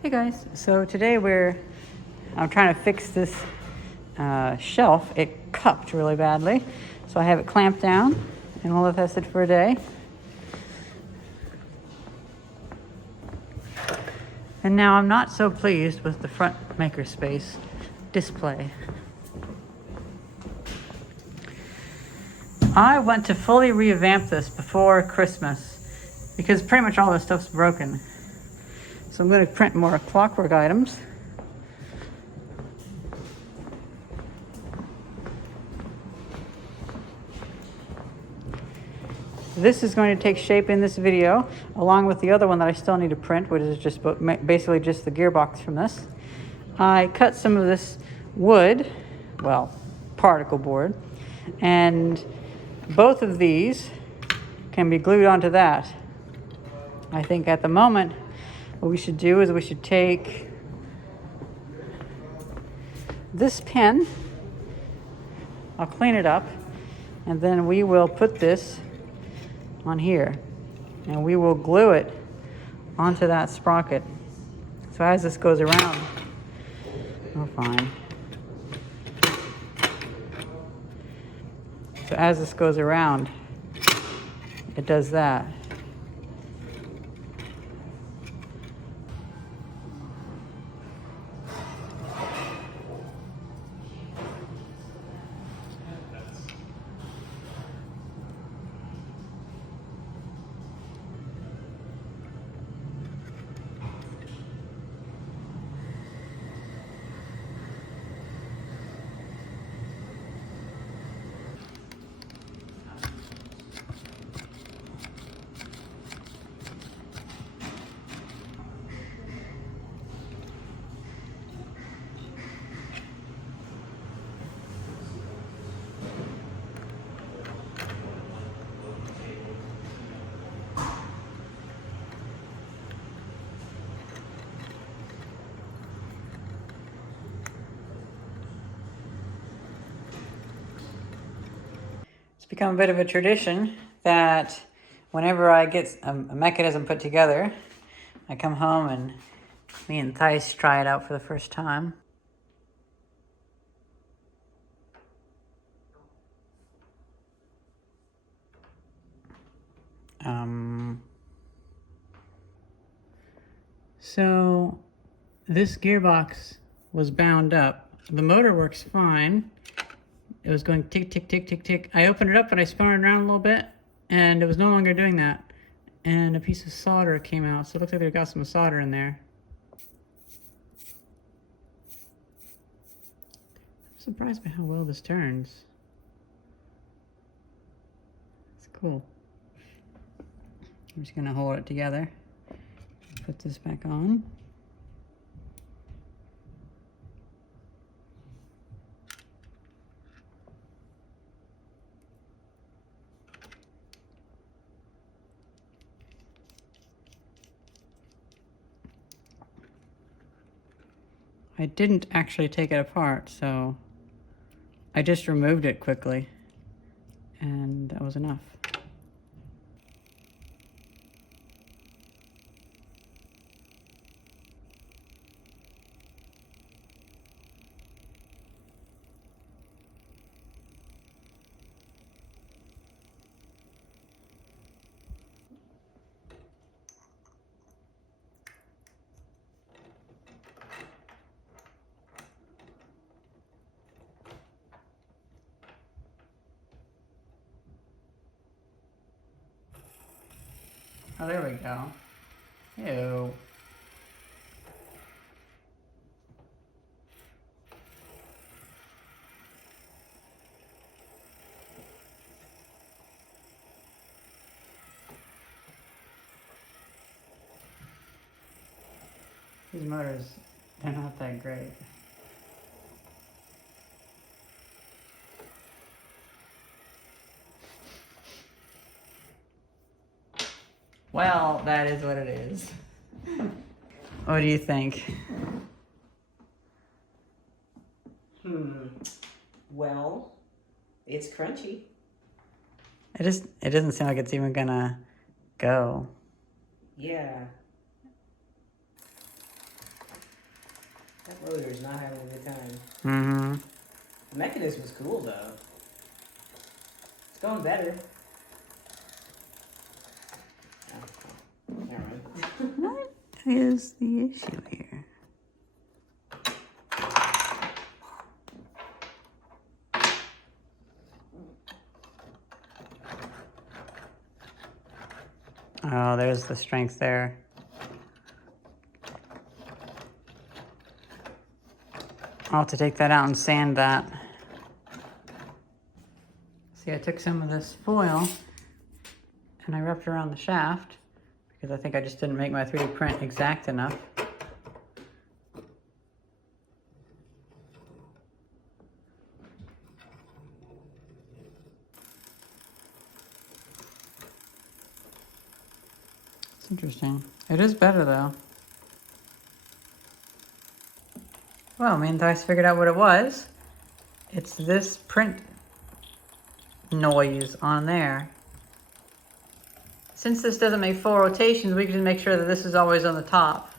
Hey guys, so today I'm trying to fix this shelf. It cupped really badly, so I have it clamped down and we'll let that sit for a day. And now I'm not so pleased with the front Makerspace display. I want to fully revamp this before Christmas because pretty much all this stuff's broken. So I'm going to print more clockwork items. This is going to take shape in this video, along with the other one that I still need to print, which is just basically just the gearbox from this. I cut some of this wood, well, particle board, and both of these can be glued onto that. I think at the moment, what we should do is we should take this pen, I'll clean it up, and then we will put this on here and we will glue it onto that sprocket. So as this goes around, oh fine. So as this goes around, it does that. It's become a bit of a tradition that whenever I get a mechanism put together, I come home and me and Thais try it out for the first time. So this gearbox was bound up. The motor works fine. It was going tick, tick, tick, tick, tick. I opened it up and I spun it around a little bit and it was no longer doing that. And a piece of solder came out. So it looks like they got some solder in there. I'm surprised by how well this turns. It's cool. I'm just gonna hold it together. Put this back on. I didn't actually take it apart, so I just removed it quickly, and that was enough. Oh, there we go. Ew. These motors, they're not that great. Well, that is what it is. What do you think? Well, it's crunchy. It doesn't seem like it's even gonna go. Yeah. That motor is not having a good time. Mm-hmm. The mechanism was cool though. It's going better. Oh, never mind. What is the issue here? Oh, there's the strength there. I'll have to take that out and sand that. See, I took some of this foil and I wrapped it around the shaft because I think I just didn't make my 3D print exact enough. It's interesting. It is better though. Well, I mean, I figured out what it was. It's this print noise on there. Since this doesn't make full rotations, we can make sure that this is always on the top.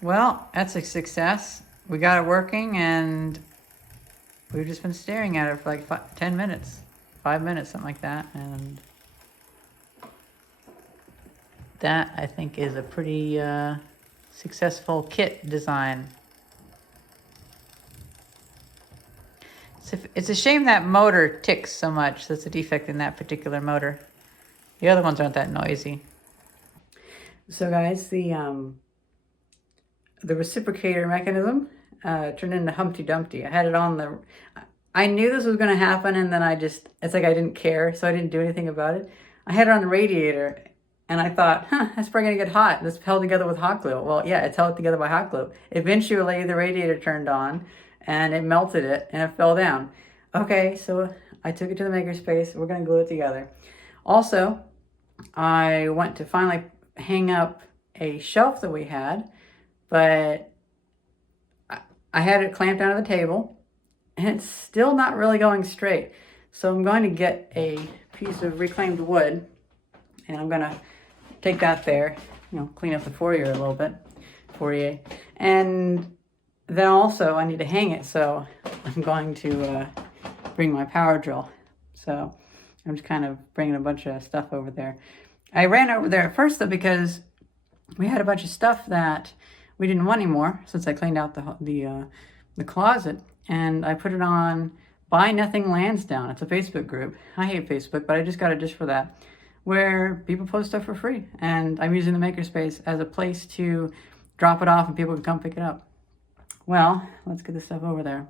Well, that's a success. We got it working and we've just been staring at it for like 10 minutes, 5 minutes, something like that. And that, I think, is a pretty successful kit design. It's a shame that motor ticks so much. That's a defect in that particular motor. The other ones aren't that noisy. So guys, the reciprocator mechanism turned into Humpty Dumpty. I had it on the... I knew this was going to happen, and then it's like I didn't care, so I didn't do anything about it. I had it on the radiator, and I thought, that's probably going to get hot. This held together with hot glue. Well, yeah, it's held together by hot glue. Eventually, the radiator turned on, and it melted it, and it fell down. Okay, so I took it to the Makerspace. We're going to glue it together. Also, I went to finally hang up a shelf that we had, but I had it clamped down to the table, and it's still not really going straight. So I'm going to get a piece of reclaimed wood, and I'm going to take that there, clean up the foyer a little bit, foyer. And then also I need to hang it, so I'm going to bring my power drill. So I'm just kind of bringing a bunch of stuff over there. I ran over there at first though because we had a bunch of stuff that we didn't want anymore since I cleaned out the closet, and I put it on Buy Nothing Lansdowne. It's a Facebook group. I hate Facebook, but I just got it just for that, where people post stuff for free, and I'm using the Makerspace as a place to drop it off and people can come pick it up. Well, let's get this stuff over there.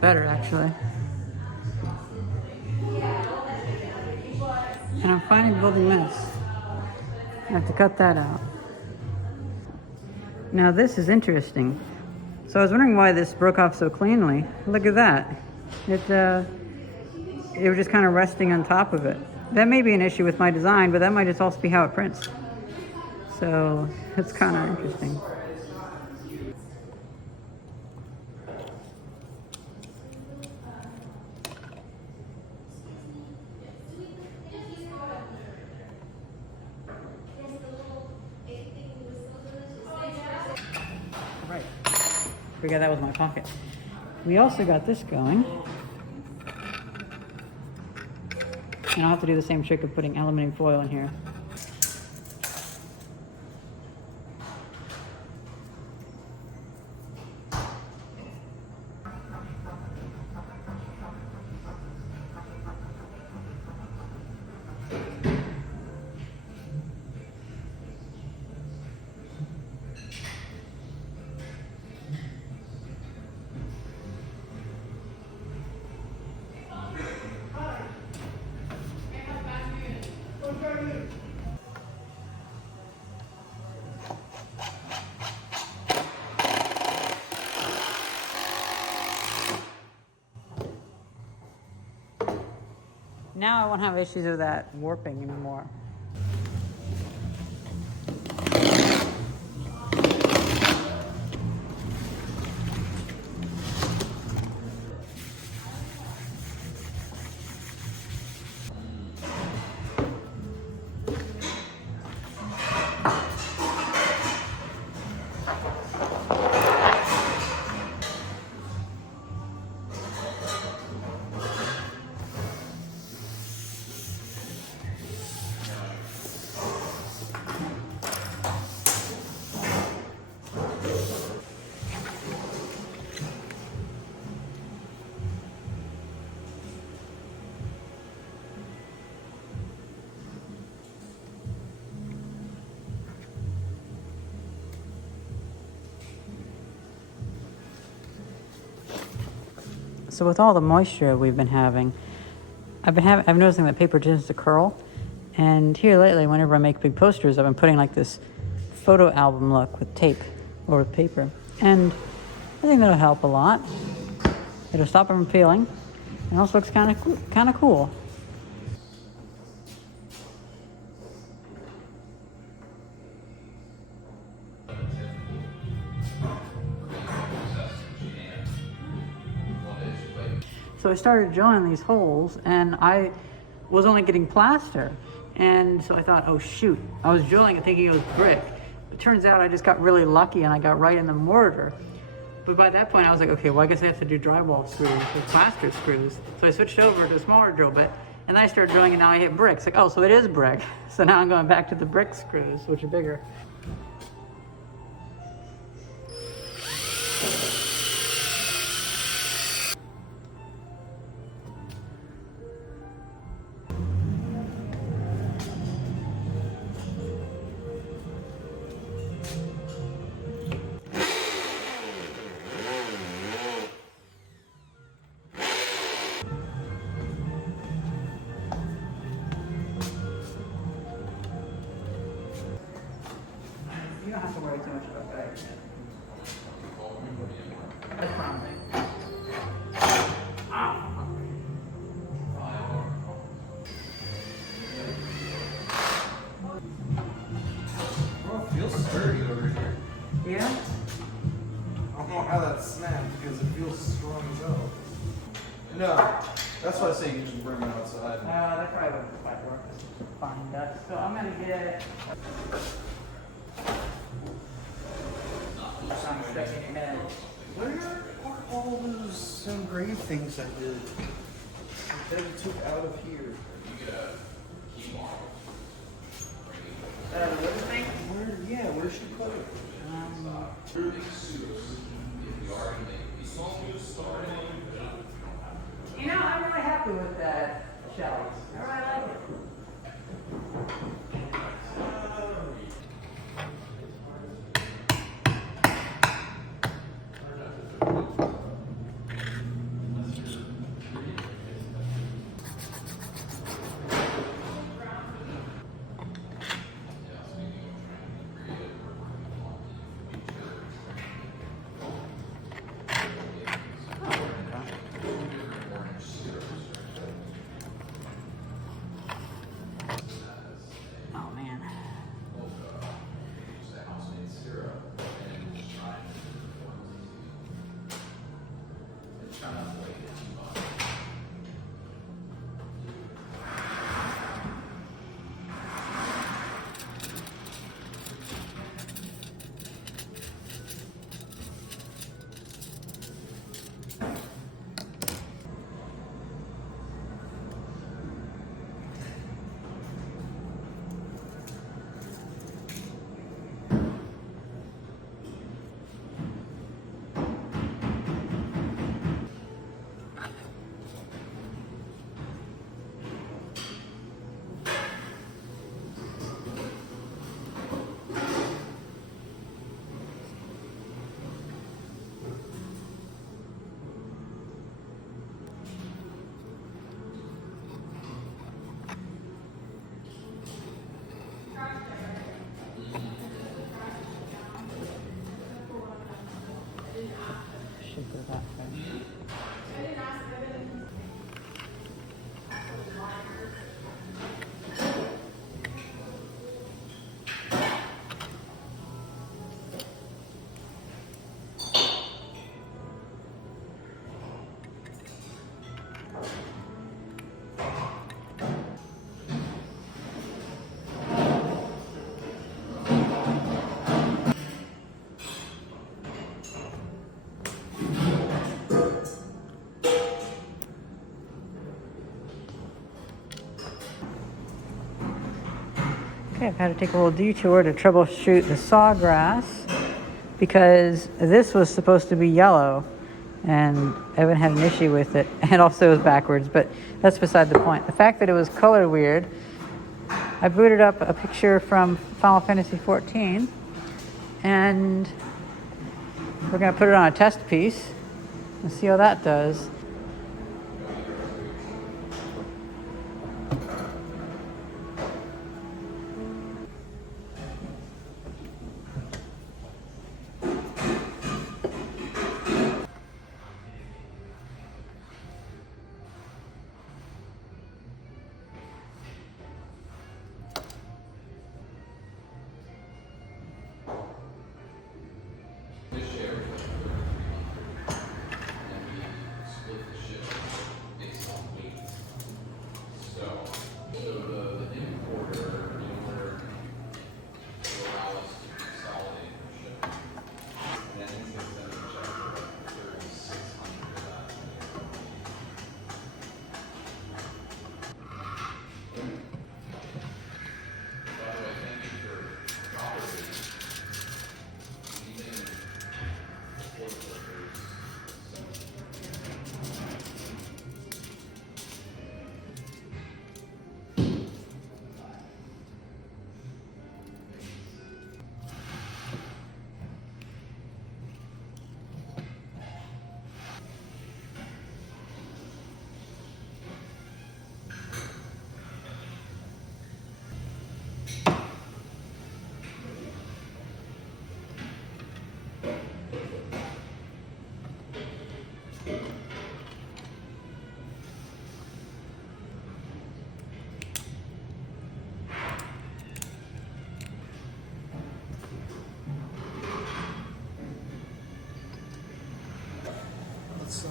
Better actually. And I'm finally building this. I have to cut that out. Now this is interesting. So I was wondering why this broke off so cleanly. Look at that. It was just kind of resting on top of it. That may be an issue with my design, but that might just also be how it prints. So it's kind of interesting. Forgot that was my pocket. We also got this going. And I'll have to do the same trick of putting aluminum foil in here. Now I won't have issues with that warping anymore. So with all the moisture we've been having, I'm noticing that paper tends to curl. And here lately, whenever I make big posters, I've been putting like this photo album look with tape or with paper. And I think that'll help a lot. It'll stop them from peeling. And also looks kind of cool. So I started drilling these holes, and I was only getting plaster. And so I thought, oh shoot, I was drilling and thinking it was brick. It turns out I just got really lucky and I got right in the mortar. But by that point I was like, okay, well I guess I have to do drywall screws with plaster screws. So I switched over to a smaller drill bit, and then I started drilling and now I hit bricks. Like, oh, so it is brick. So now I'm going back to the brick screws, which are bigger. You don't have to worry too much about that. That's promising. Bro, it feels sturdy over here. Yeah? I don't know how that snapped because it feels strong as hell. No, that's why I say you just bring it outside. That probably wouldn't quite work. Fine, so I'm gonna get. I'm stuck in head. Where are all those engraved things I did? That I took out of here. The little thing? Where'd she put it? You know, I'm really happy with that shells. I really like it. Oh man. with that thing. Okay, I've had to take a little detour to troubleshoot the sawgrass because this was supposed to be yellow and Evan had an issue with it, and also it was backwards, but that's beside the point. The fact that it was color weird, I booted up a picture from Final Fantasy 14 and we're going to put it on a test piece and see how that does. Let's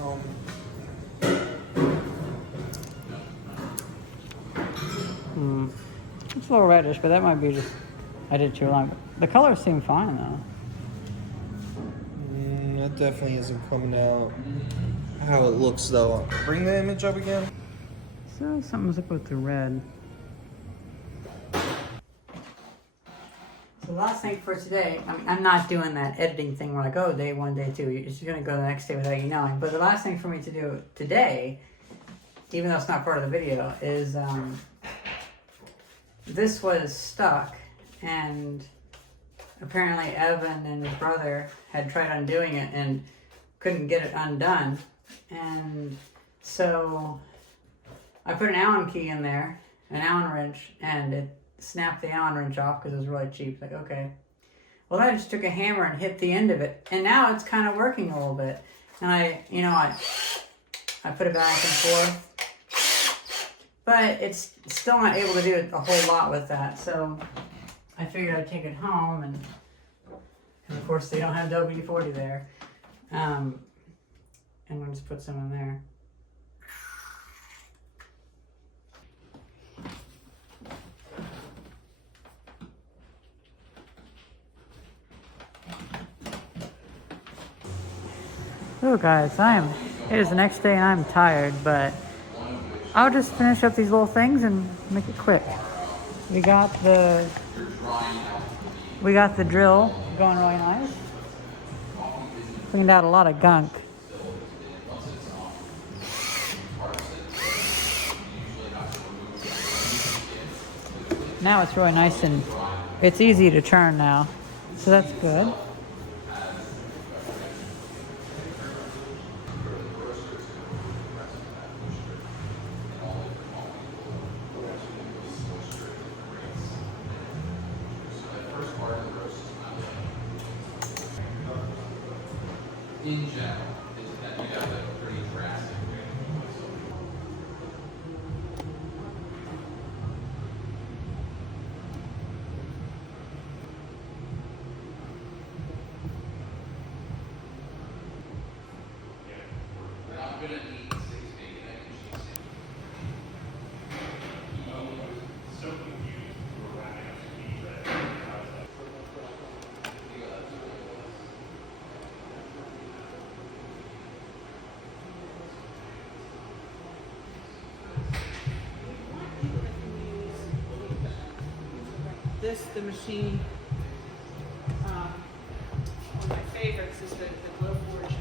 It's a little reddish, but that might be just, I did too long. The colors seem fine though. that definitely isn't coming out how it looks though. Bring the image up again. So something's up with the red. So the last thing for today, I'm not doing that editing thing where like, oh, day one, day two. You're just going to go the next day without you knowing. But the last thing for me to do today, even though it's not part of the video, is this was stuck. And apparently Evan and his brother had tried undoing it and couldn't get it undone. And so I put an Allen key in there, an Allen wrench, and it snapped the Allen wrench off because it was really cheap. Like, okay. Well, I just took a hammer and hit the end of it, and now it's kind of working a little bit. And I put it back and forth, but it's still not able to do a whole lot with that. So I figured I'd take it home, and of course they don't have WD-40 there. And we'll just put some in there. Oh guys, it is the next day and I'm tired, but I'll just finish up these little things and make it quick. We got the drill going really nice. Cleaned out a lot of gunk. Now it's really nice and it's easy to turn now, so that's good. In general, The machine, one of my favorites is the glow forge.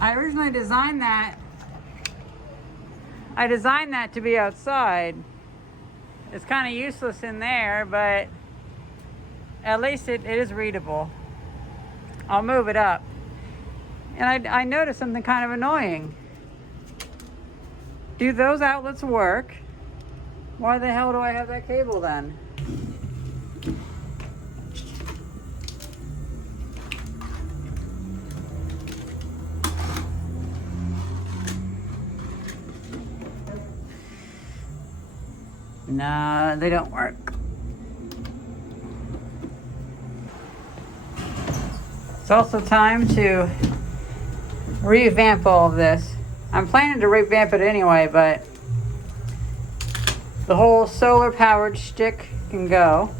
I originally designed that. I designed that to be outside. It's kind of useless in there, but at least it is readable. I'll move it up. And I noticed something kind of annoying. Do those outlets work? Why the hell do I have that cable then? Nah, they don't work. It's also time to revamp all of this. I'm planning to revamp it anyway, but the whole solar powered stick can go,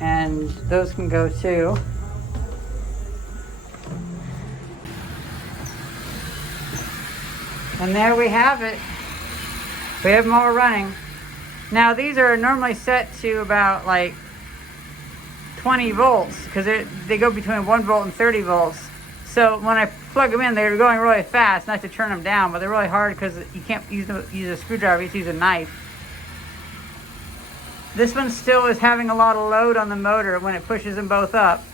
and those can go too. And there we have it. We have them all running. Now these are normally set to about like 20 volts because they go between 1 volt and 30 volts. So when I plug them in, they're going really fast. Not to turn them down, but they're really hard because you can't use a screwdriver. You have to use a knife. This one still is having a lot of load on the motor when it pushes them both up.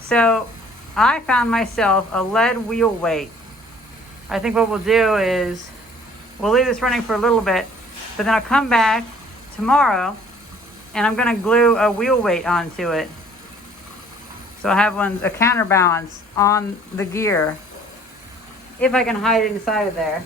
So I found myself a lead wheel weight. I think what we'll do is we'll leave this running for a little bit, but then I'll come back tomorrow and I'm gonna glue a wheel weight onto it. So I have a counterbalance on the gear if I can hide it inside of there.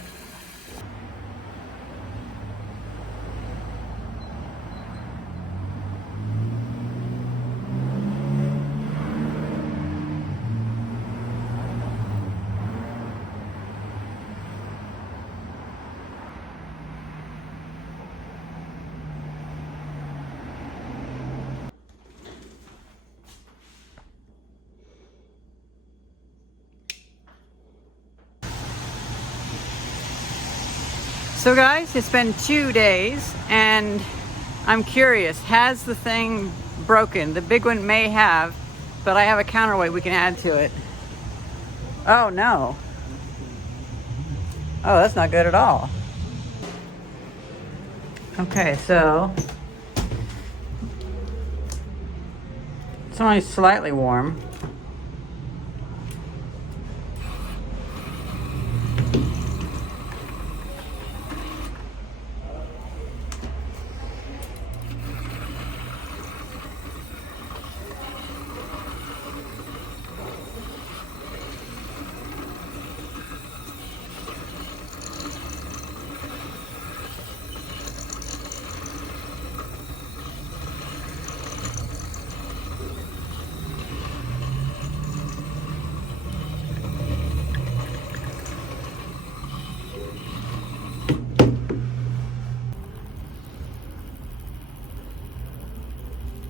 So guys, it's been 2 days and I'm curious, has the thing broken? The big one may have, but I have a counterweight we can add to it. Oh no. Oh, that's not good at all. Okay, so it's only slightly warm.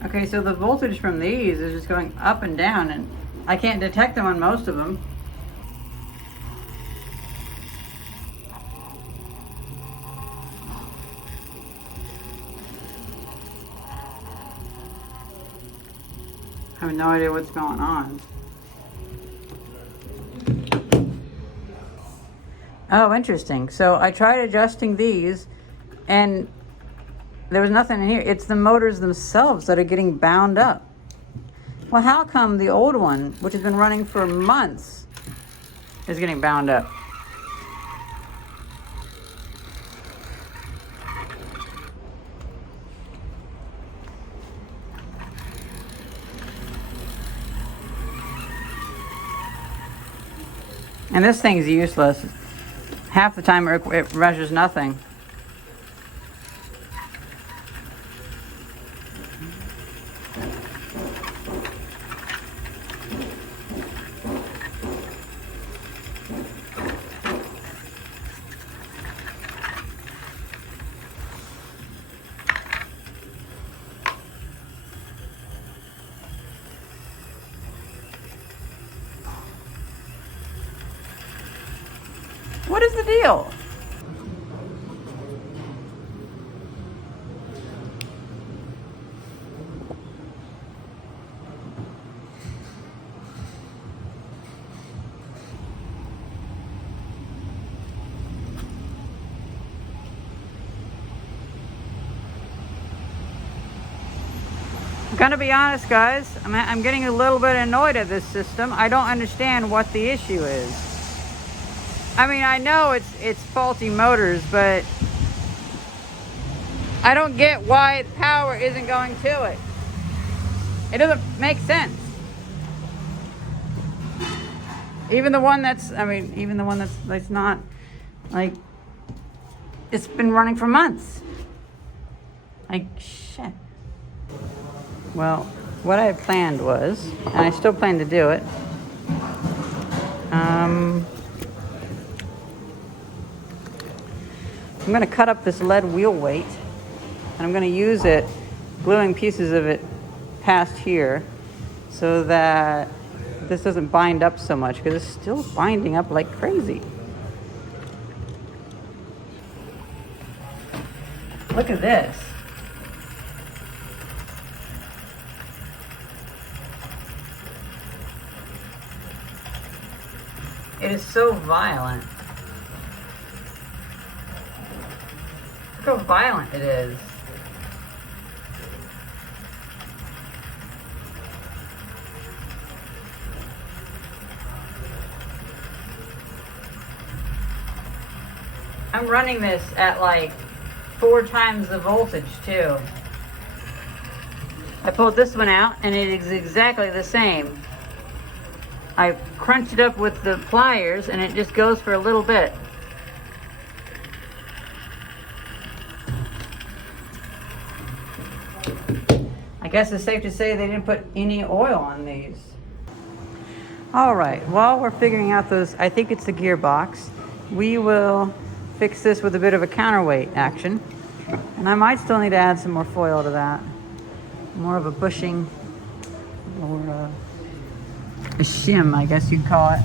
Okay, so the voltage from these is just going up and down, and I can't detect them on most of them. I have no idea what's going on. Oh, interesting. So I tried adjusting these, and there was nothing in here. It's the motors themselves that are getting bound up. Well, how come the old one, which has been running for months, is getting bound up? And this thing's useless. Half the time it measures nothing. What is the deal? I'm gonna be honest, guys. I'm getting a little bit annoyed at this system. I don't understand what the issue is. I mean, I know it's faulty motors, but I don't get why power isn't going to it. It doesn't make sense. Even the one that's not, like, it's been running for months. Like, shit. Well, what I had planned was, and I still plan to do it, I'm going to cut up this lead wheel weight, and I'm going to use it, gluing pieces of it past here, so that this doesn't bind up so much, because it's still binding up like crazy. Look at this. It is so violent. Look how violent it is. I'm running this at like 4 times the voltage too. I pulled this one out and it is exactly the same. I crunch it up with the pliers and it just goes for a little bit. I guess it's safe to say they didn't put any oil on these. All right, while we're figuring out those, I think it's the gearbox, we will fix this with a bit of a counterweight action. And I might still need to add some more foil to that. More of a bushing or a shim, I guess you'd call it.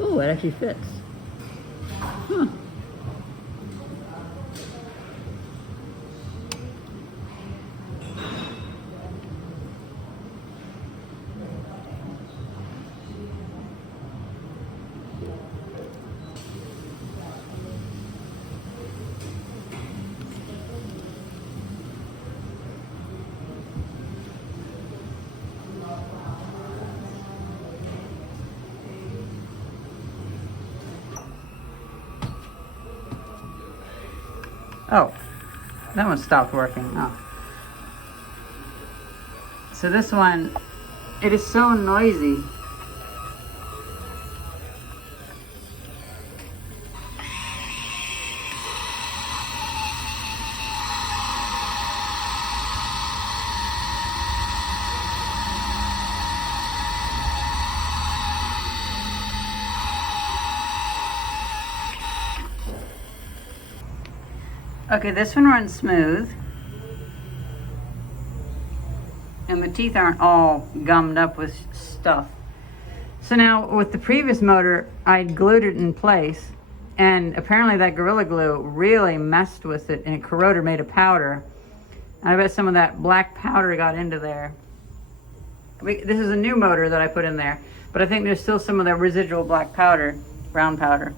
Ooh, it actually fits. Huh. Oh, that one stopped working. Oh. So this one, it is so noisy. Okay, this one runs smooth. And the teeth aren't all gummed up with stuff. So now with the previous motor, I glued it in place, and apparently that Gorilla Glue really messed with it and it corroded, made a powder. And I bet some of that black powder got into there. This is a new motor that I put in there, but I think there's still some of that residual black powder, brown powder.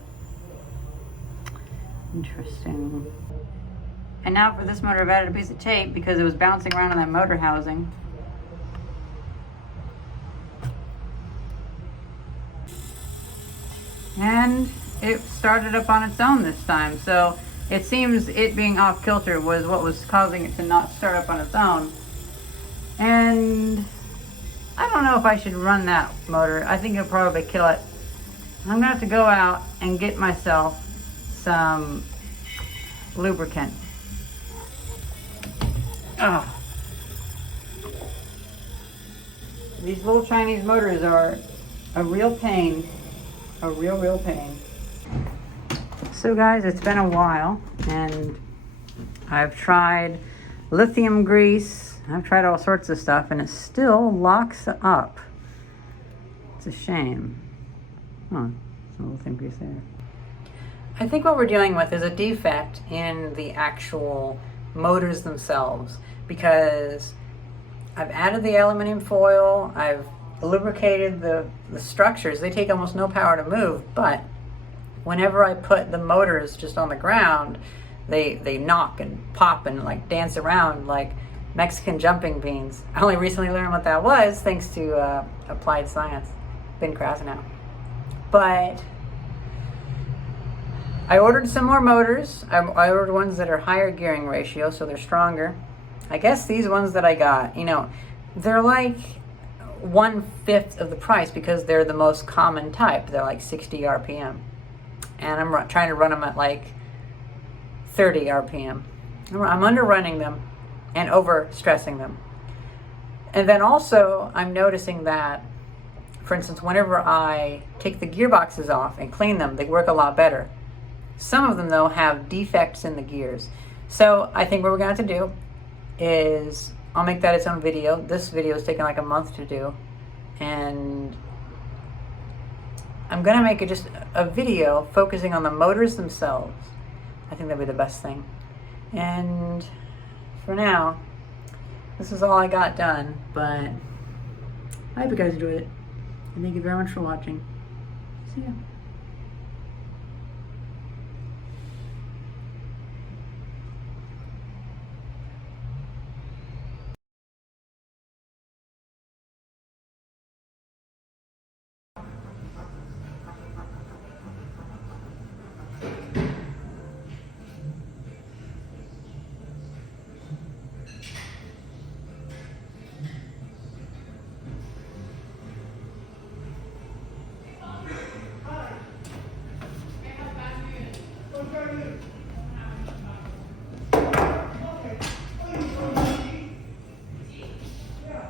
Interesting. And now for this motor, I've added a piece of tape because it was bouncing around in that motor housing. And it started up on its own this time. So it seems it being off kilter was what was causing it to not start up on its own. And I don't know if I should run that motor. I think it'll probably kill it. I'm gonna have to go out and get myself some lubricant. Oh. These little Chinese motors are a real pain. A real pain. So guys, it's been a while and I've tried lithium grease. I've tried all sorts of stuff and it still locks up. It's a shame. Huh, there's a lithium grease there. I think what we're dealing with is a defect in the actual motors themselves, because I've added the aluminum foil, I've lubricated the structures. They take almost no power to move, but whenever I put the motors just on the ground, they knock and pop and like dance around like Mexican jumping beans. I only recently learned what that was thanks to applied science. Been crazy now. But I ordered some more motors. I ordered ones that are higher gearing ratio, so they're stronger. I guess these ones that I got, you know, they're like 1/5 of the price because they're the most common type. They're like 60 RPM. And I'm trying to run them at like 30 RPM. I'm underrunning them and over stressing them. And then also I'm noticing that, for instance, whenever I take the gearboxes off and clean them, they work a lot better. Some of them though have defects in the gears. So I think what we're going to have to do is I'll make that its own video. This video is taking like a month to do. And I'm going to make just a video focusing on the motors themselves. I think that'd be the best thing. And for now, this is all I got done. But I hope you guys enjoyed it. And thank you very much for watching. See ya.